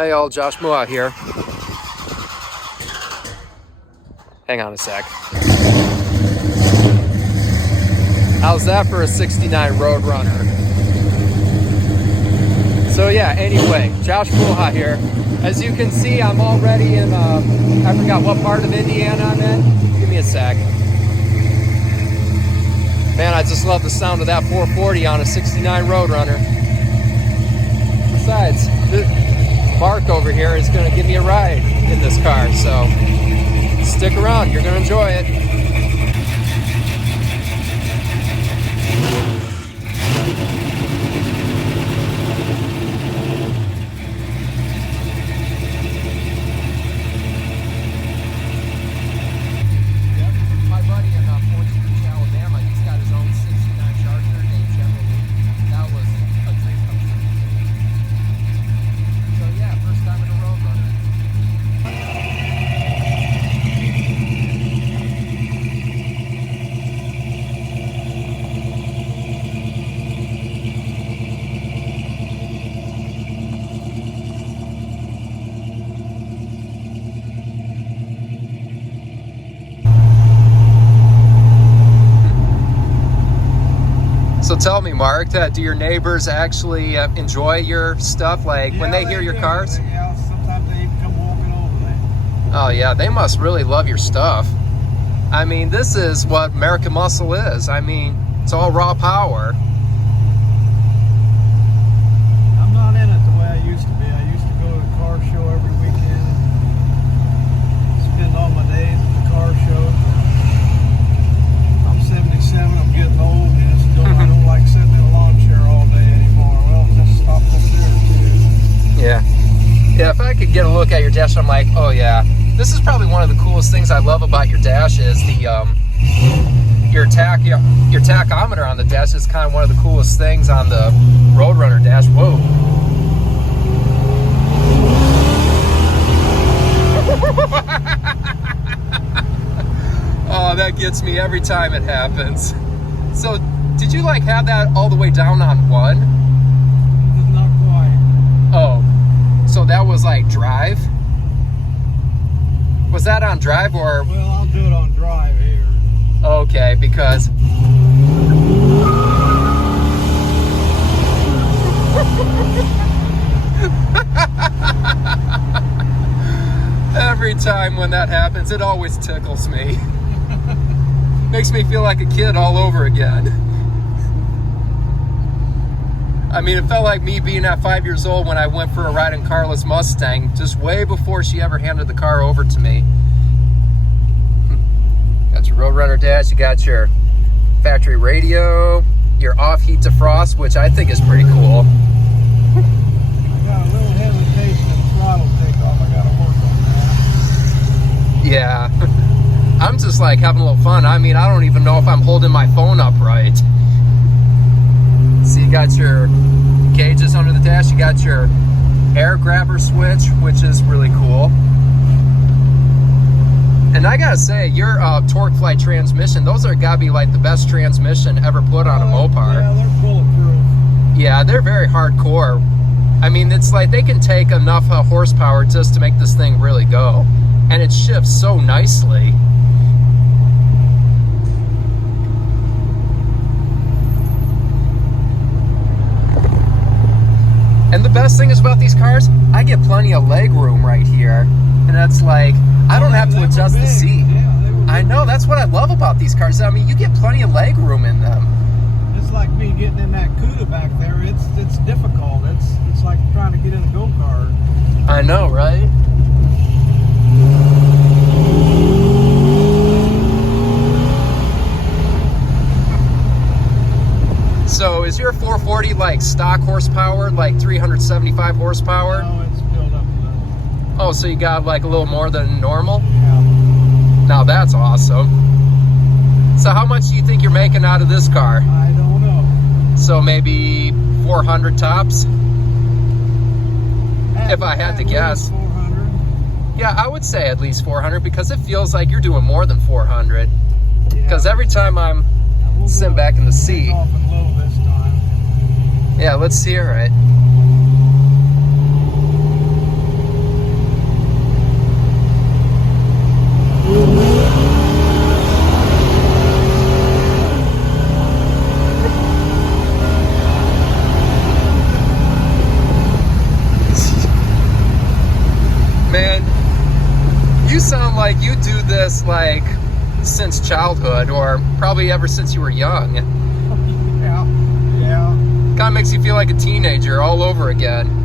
Hey all, Josh Moa here. Hang on a sec. How's that for a 69 Roadrunner? So yeah, anyway, Josh Moa here. As you can see, I'm already in, I forgot what part of Indiana I'm in. Give me a sec. Man, I just love the sound of that 440 on a 69 Roadrunner. Besides, Mark over here is going to give me a ride in this car, so stick around, you're going to enjoy it. So tell me, Mark, do your neighbors actually enjoy your stuff? Like when they hear your cars? Yeah, sometimes they even come walking over there. Oh yeah, they must really love your stuff. I mean, this is what American muscle is. I mean, it's all raw power. I'm not in it the way I used to be. I used to go to the car show every weekend. Spend all my days at the car show. I'm 77, I'm getting old, and I don't like sitting in a lawn chair all day anymore. Well, just stop over there too. Yeah. Yeah, if I could get a look at your dash, I'm like, oh yeah. This is probably one of the coolest things I love about your dash is the your tachometer on the dash is kind of one of the coolest things on the Roadrunner dash. Whoa. Oh, that gets me every time it happens. So, did you like have that all the way down on one? Not quite. Oh, so that was like drive? Was that on drive or? Well, I'll do it on drive here. Okay, because every time when that happens, it always tickles me. Makes me feel like a kid all over again. I mean, it felt like me being at 5 years old when I went for a ride in Carla's Mustang, just way before she ever handed the car over to me. Got your Roadrunner dash, you got your factory radio, your off-heat defrost, which I think is pretty cool. I got a little hesitation in the throttle takeoff. I gotta work on that. Yeah. I'm just like having a little fun. I mean, I don't even know if I'm holding my phone up right. So you got your gauges under the dash, you got your air grabber switch, which is really cool. And I gotta say, your torque flight transmission, those are gotta be like the best transmission ever put on a Mopar. Yeah, they're bulletproof. Yeah, they're very hardcore. I mean, it's like they can take enough horsepower just to make this thing really go. And it shifts so nicely. And the best thing is about these cars, I get plenty of leg room right here. And that's like, I don't have to adjust the seat. Yeah, I know, that's what I love about these cars. I mean, you get plenty of leg room in them. It's like me getting in that Cuda back there. It's difficult. It's like trying to get in a go-kart. I know, right? So is your 440 like stock horsepower, like 375 horsepower? No, it's built up a little. Oh, so you got like a little more than normal? Yeah. Now that's awesome. So how much do you think you're making out of this car? I don't know. So maybe 400 tops? If I had to guess. 400. Yeah, I would say at least 400 because it feels like you're doing more than 400. Because every time I'm sitting back in the seat. Off and low this time. Yeah, let's hear it. like you do this like since childhood, or probably ever since you were young. Yeah, yeah. Kind of makes you feel like a teenager all over again.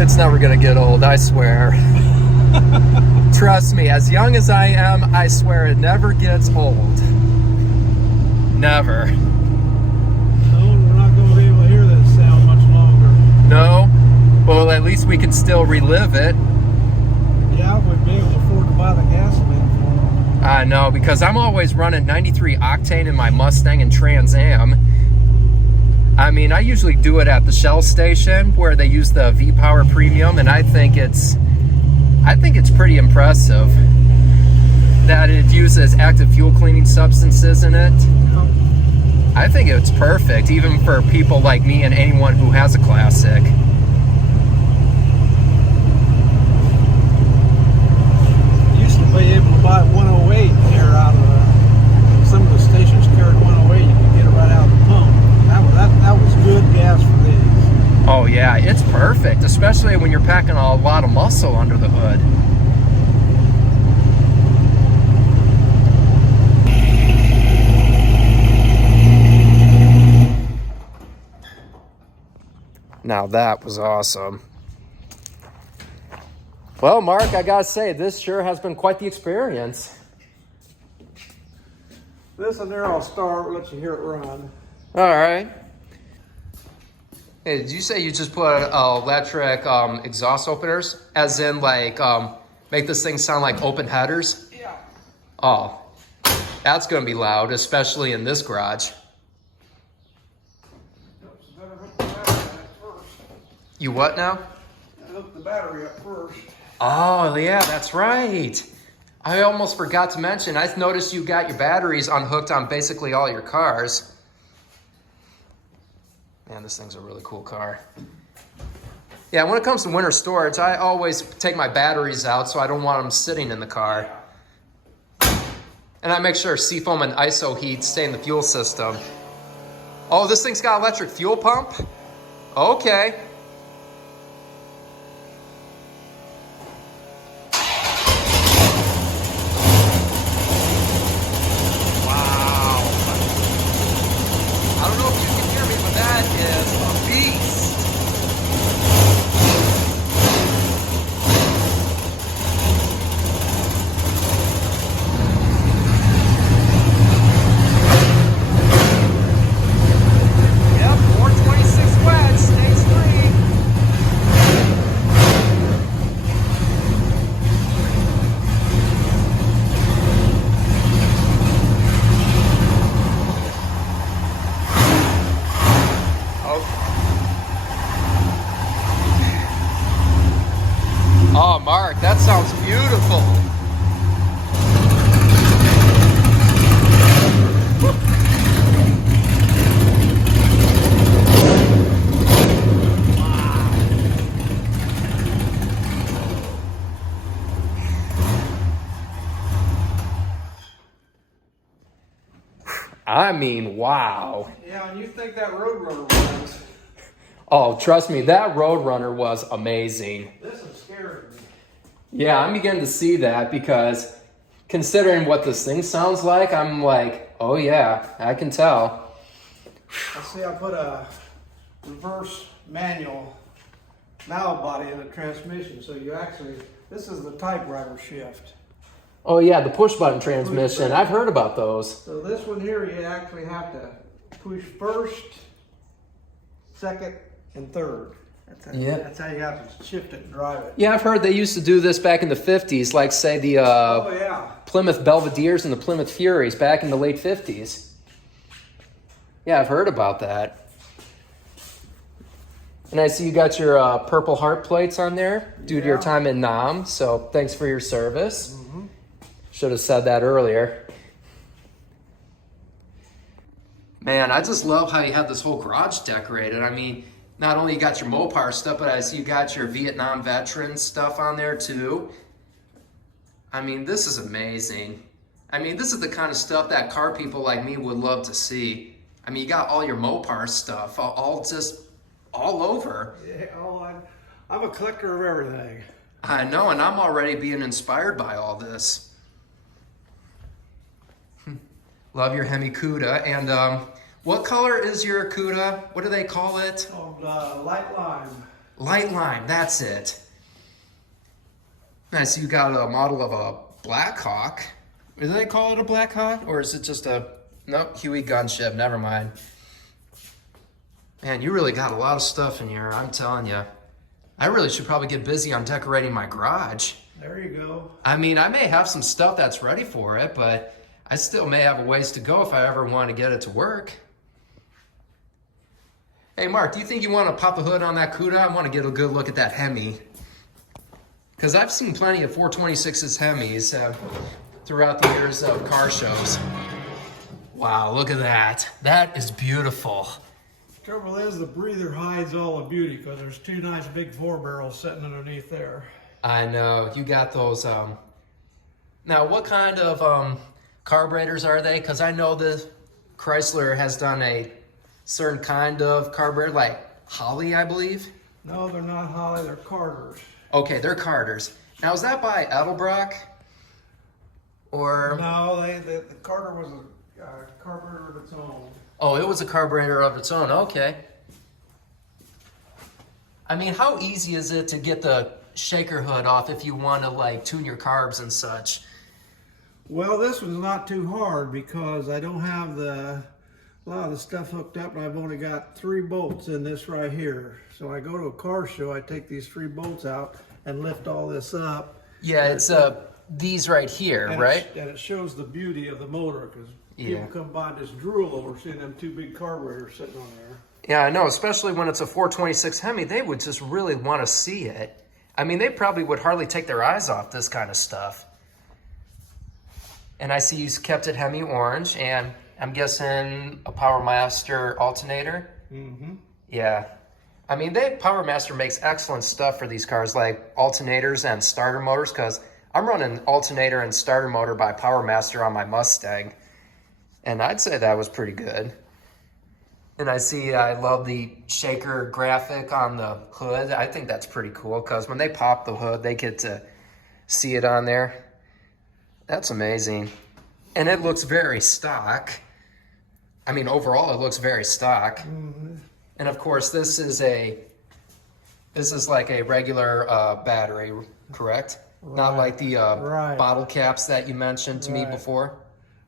It's never gonna get old, I swear. Trust me, as young as I am, I swear it never gets old. Never. No, we're not going to be able to hear that sound much longer. No? Well, at least we can still relive it. Yeah, we'd be able to afford to buy the gasoline for them. I know, because I'm always running 93 octane in my Mustang and Trans Am. I mean, I usually do it at the Shell station where they use the V-Power Premium, and I think it's pretty impressive that it uses active fuel cleaning substances in it. I think it's perfect, even for people like me and anyone who has a classic. You used to be able to buy 108 there out of some of the stations carried 108. You could get it right out of the pump. That was good gas for these. Oh yeah, it's perfect, especially when you're packing a lot of muscle under the hood. Now that was awesome. Well, Mark, I gotta say, this sure has been quite the experience. Listen there, I'll start. We'll let you hear it run. All right. Hey, did you say you just put electric exhaust openers? As in, like, make this thing sound like open headers? Yeah. Oh, that's gonna be loud, especially in this garage. Better hook the battery up first. You what now? Hook the battery up first. Oh, yeah, that's right. I almost forgot to mention, I noticed you got your batteries unhooked on basically all your cars. Man, this thing's a really cool car. Yeah, when it comes to winter storage, I always take my batteries out so I don't want them sitting in the car. And I make sure seafoam and ISO heat stay in the fuel system. Oh, this thing's got electric fuel pump? Okay. Oh, Mark, that sounds beautiful. I mean, wow. Yeah, and you think that Roadrunner runs. Oh, trust me, that Roadrunner was amazing. This is scaring me. Yeah, I'm beginning to see that because considering what this thing sounds like, I'm like, oh yeah, I can tell. Let's see, I put a reverse manual valve body in the transmission, so you actually, this is the typewriter shift. Oh yeah, the push button transmission. I've heard about those. So this one here, you actually have to push first, second, and third. That's how you have to shift it and drive it. Yeah, I've heard they used to do this back in the 50s, like say the Oh yeah. Plymouth Belvederes and the Plymouth Furies back in the late 50s. Yeah, I've heard about that. And I see you got your Purple Heart plates on there due to your time in Nam, so thanks for your service. Mm-hmm. Should have said that earlier. Man, I just love how you have this whole garage decorated. I mean, not only you got your Mopar stuff, but I see you got your Vietnam Veteran stuff on there too. I mean, this is amazing. I mean, this is the kind of stuff that car people like me would love to see. I mean, you got all your Mopar stuff, all over. Yeah, I'm a collector of everything. I know, and I'm already being inspired by all this. Love your Hemi Cuda. And what color is your Cuda? What do they call it? Called light lime. Light lime, that's it. I see you got a model of a Black Hawk. Do they call it a Black Hawk? Or is it just a, nope, Huey gunship, never mind. Man, you really got a lot of stuff in here, I'm telling you. I really should probably get busy on decorating my garage. There you go. I mean, I may have some stuff that's ready for it, but I still may have a ways to go if I ever want to get it to work. Hey, Mark, do you think you want to pop a hood on that Cuda? I want to get a good look at that Hemi. Because I've seen plenty of 426's Hemis throughout the years of car shows. Wow, look at that. That is beautiful. Trouble is, the breather hides all the beauty because there's two nice big 4-barrels sitting underneath there. I know, you got those. Now, what kind of carburetors are they? Because I know the Chrysler has done a certain kind of carburetor, like Holly, I believe. No, they're not Holly, they're Carters. Okay, they're Carters. Now, is that by Edelbrock? Or? No, the Carter was a carburetor of its own. Oh, it was a carburetor of its own, okay. I mean, how easy is it to get the shaker hood off if you want to like tune your carbs and such? Well, this one's not too hard because I don't have a lot of the stuff hooked up, and I've only got 3 bolts in this right here. So I go to a car show, I take these 3 bolts out and lift all this up. Yeah, it's these right here, and right? And it shows the beauty of the motor because Yeah. people come by and just drool over seeing them 2 big carburetors sitting on there. Yeah, I know, especially when it's a 426 Hemi, they would just really want to see it. I mean, they probably would hardly take their eyes off this kind of stuff. And I see you kept it Hemi orange, and I'm guessing a PowerMaster alternator. Mm-hmm. Yeah. I mean, PowerMaster makes excellent stuff for these cars, like alternators and starter motors, because I'm running alternator and starter motor by PowerMaster on my Mustang. And I'd say that was pretty good. And I love the shaker graphic on the hood. I think that's pretty cool, because when they pop the hood, they get to see it on there. That's amazing. And it looks very stock. I mean, overall, it looks very stock. Mm-hmm. And of course, this is like a regular battery, correct? Right. Not like the Right. bottle caps that you mentioned to me Right. before.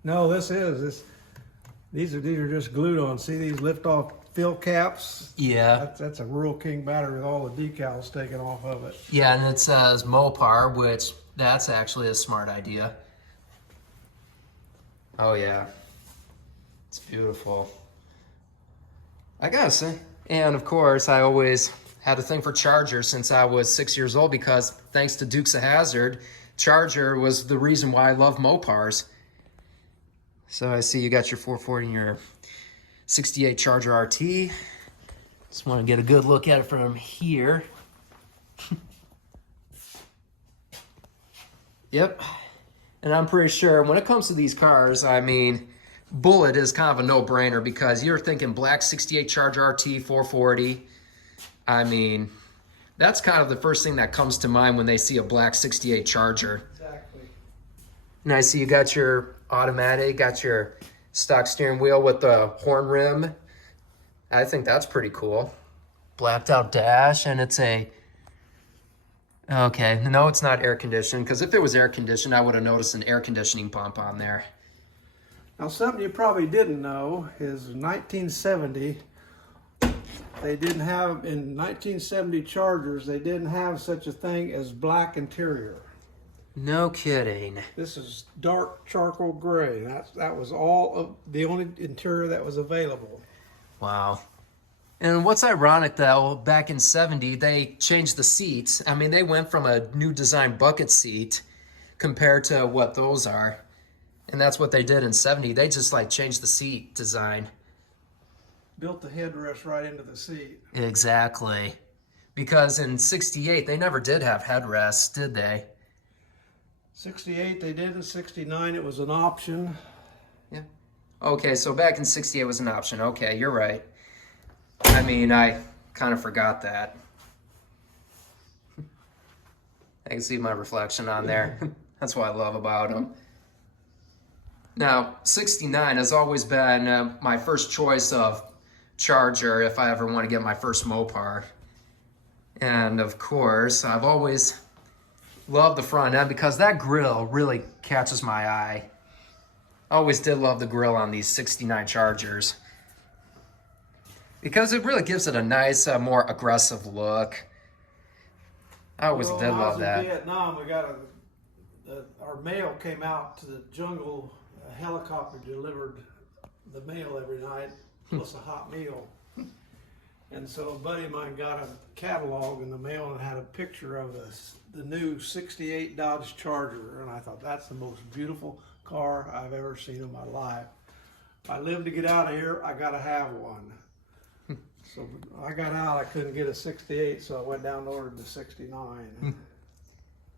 No, these are just glued on. See these lift-off fill caps? Yeah. That's a Rural King battery with all the decals taken off of it. Yeah, and it says Mopar, which that's actually a smart idea. Oh yeah, it's beautiful. I gotta say, and of course, I always had a thing for Charger since I was 6 years old, because thanks to Dukes of Hazzard, Charger was the reason why I love Mopars. So I see you got your 440 and your 68 Charger RT. Just want to get a good look at it from here. Yep. And I'm pretty sure when it comes to these cars, I mean, Bullet is kind of a no-brainer, because you're thinking black 68 Charger RT 440. I mean, that's kind of the first thing that comes to mind when they see a black 68 Charger. Exactly. And I see you got your automatic, got your stock steering wheel with the horn rim. I think that's pretty cool. Blacked out dash, and it's okay, no, it's not air conditioned, because if it was air conditioned, I would have noticed an air conditioning pump on there. Now, something you probably didn't know is in 1970, they didn't have, in 1970 Chargers, they didn't have such a thing as black interior. No kidding. This is dark charcoal gray. That was all of the only interior that was available. Wow. And what's ironic, though, back in 70, they changed the seats. I mean, they went from a new design bucket seat compared to what those are. And that's what they did in 70. They just, like, changed the seat design. built the headrest right into the seat. Exactly. Because in 68, they never did have headrests, did they? 68 they did, in 69 it was an option. Yeah. Okay, so back in 68 was an option. Okay, you're right. I mean, I kind of forgot that. I can see my reflection on there. That's what I love about them. Now, 69 has always been my first choice of Charger if I ever want to get my first Mopar. And of course, I've always loved the front end because that grille really catches my eye. I always did love the grille on these 69 Chargers because it really gives it a nice, more aggressive look. I always did love that. In Vietnam, we got our mail came out to the jungle. A helicopter delivered the mail every night, plus a hot meal. And so a buddy of mine got a catalog in the mail and had a picture of the new 68 Dodge Charger. And I thought, that's the most beautiful car I've ever seen in my life. If I live to get out of here, I gotta have one. So I got out, I couldn't get a 68, so I went down and ordered the 69.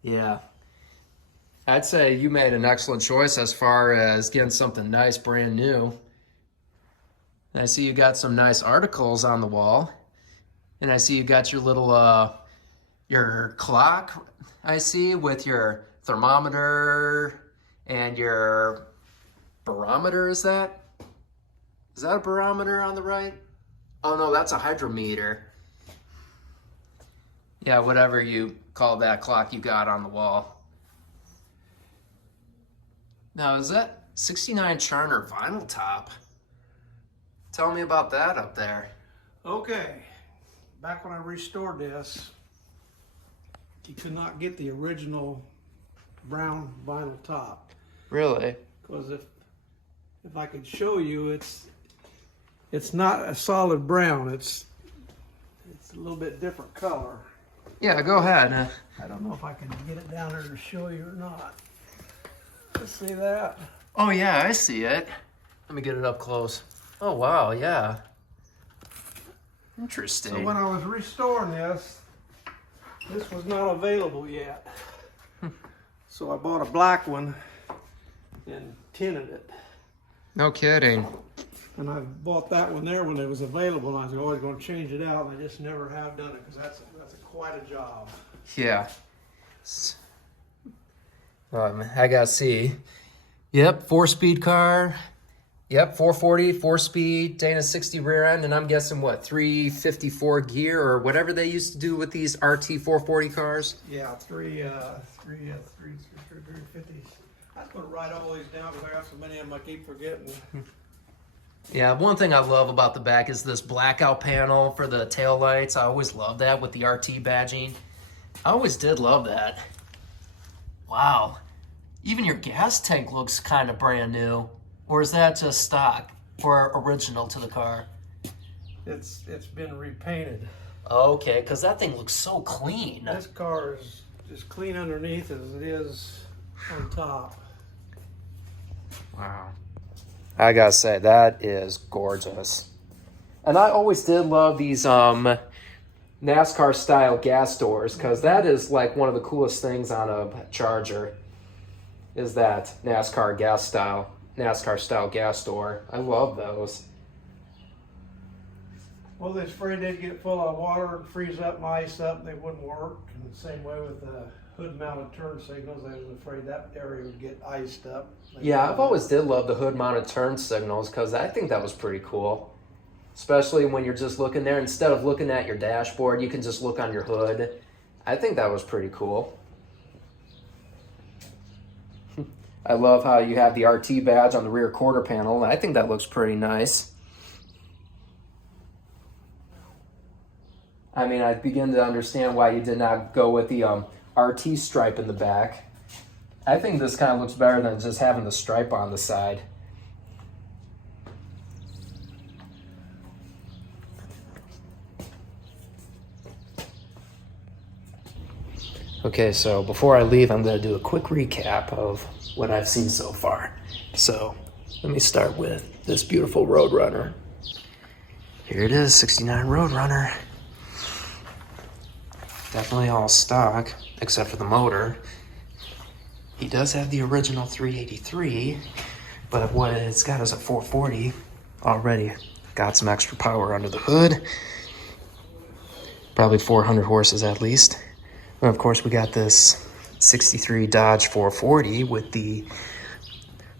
Yeah. I'd say you made an excellent choice as far as getting something nice, brand new. I see you got some nice articles on the wall. And I see you got your little, your clock, I see, with your thermometer and your barometer, is that? Is that a barometer on the right? Oh no, that's a hydrometer. Yeah, whatever you call that clock you got on the wall. Now, is that 69 Charner vinyl top? Tell me about that up there. Okay, back when I restored this, you could not get the original brown vinyl top. Really? Because if I could show you, it's not a solid brown. It's a little bit different color. Yeah, go ahead. I don't know if I can get it down there to show you or not. Let's see that. Oh yeah, I see it. Let me get it up close. Oh wow, yeah. Interesting. So when I was restoring this was not available yet. So I bought a black one and tinted it. No kidding. And I bought that one there when it was available, and I was always going to change it out, and I just never have done it because that's quite a job. Yeah. I gotta see. Yep, 4-speed car. Yep, 440, 4-speed, Dana 60 rear end, and I'm guessing what, 354 gear or whatever they used to do with these RT 440 cars? Yeah, 350. I was going to write all these down because I got so many of them I keep forgetting. Yeah, one thing I love about the back is this blackout panel for the taillights. I always love that with the RT badging. I always did love that. Wow. Even your gas tank looks kind of brand new. Or is that just stock or original to the car? It's been repainted. Okay, because that thing looks so clean. This car is as clean underneath as it is on top. Wow. I gotta say, that is gorgeous. And I always did love these NASCAR style gas doors, because that is like one of the coolest things on a Charger, is that NASCAR style gas door. I love those. Well, they're afraid they'd get full of water and freeze up and ice up and they wouldn't work. And the same way with the hood mounted turn signals, I was afraid that area would get iced up. Yeah, I've always did love the hood mounted turn signals because I think that was pretty cool. Especially when you're just looking there, instead of looking at your dashboard, you can just look on your hood. I think that was pretty cool. I love how you have the RT badge on the rear quarter panel. I think that looks pretty nice. I mean, I begin to understand why you did not go with the RT stripe in the back. I think this kind of looks better than just having the stripe on the side. Okay, so before I leave, I'm going to do a quick recap of what I've seen so far. So let me start with this beautiful Roadrunner. Here it is, 69 Roadrunner. Definitely all stock, except for the motor. He does have the original 383, but what it's got is a 440. Already got some extra power under the hood. Probably 400 horses at least. And of course we got this 63 Dodge 440 with the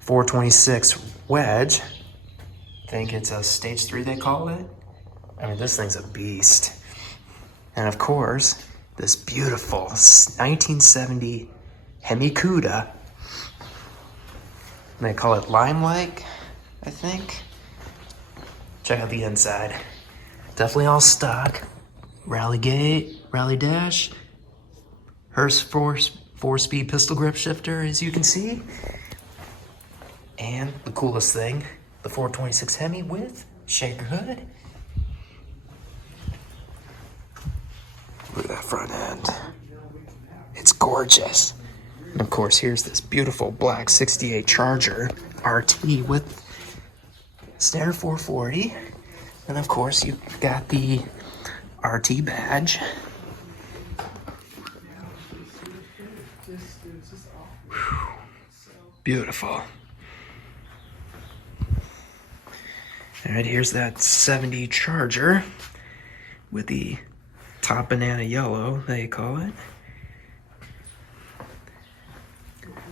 426 Wedge. I think it's a stage 3 they call it. I mean, this thing's a beast. And of course, this beautiful 1970 Hemi Cuda. They call it Limelight, I think. Check out the inside. Definitely all stock. Rally gate, rally dash. Hurst four-speed pistol grip shifter, as you can see. And the coolest thing, the 426 Hemi with shaker hood. Look at that front end. It's gorgeous. And of course, here's this beautiful black 68 Charger RT with standard 440. And of course, you've got the RT badge. Whew. Beautiful. All right, here's that 70 Charger with the top banana yellow, they call it.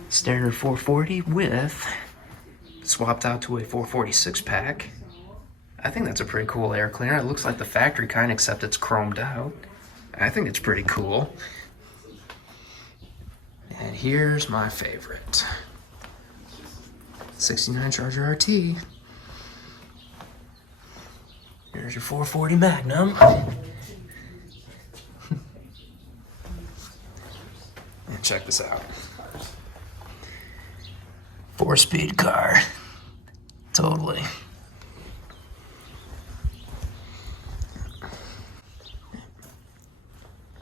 Standard 440 with swapped out to a 446 pack. I think that's a pretty cool air cleaner. It looks like the factory kind, except it's chromed out. I think it's pretty cool. And here's my favorite. 69 Charger RT. Here's your 440 Magnum. And check this out. 4-speed car. Totally.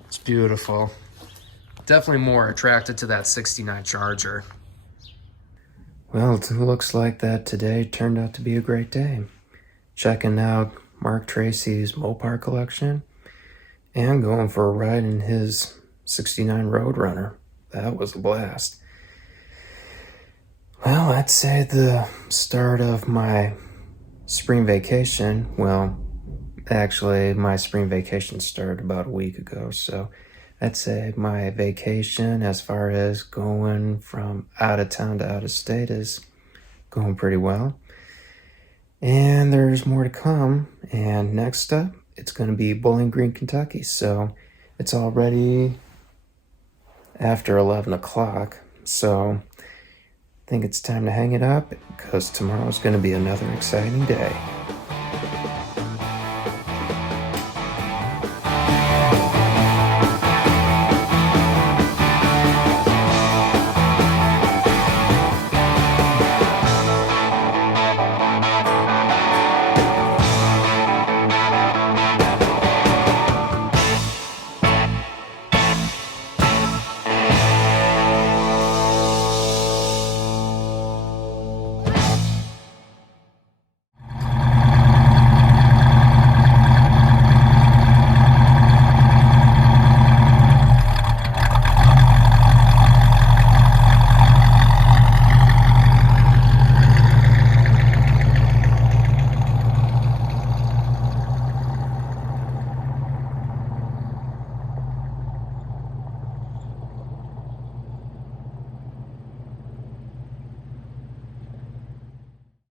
It's beautiful. Definitely more attracted to that 69 Charger. Well, it looks like that today turned out to be a great day. Checking out Mark Tracy's Mopar collection and going for a ride in his 69 Roadrunner. That was a blast. Well, I'd say the start of my spring vacation, well, actually my spring vacation started about a week ago, so I'd say my vacation as far as going from out of town to out of state is going pretty well. And there's more to come, and next up, it's going to be Bowling Green, Kentucky, so it's already after 11 o'clock, so I think it's time to hang it up because tomorrow's going to be another exciting day.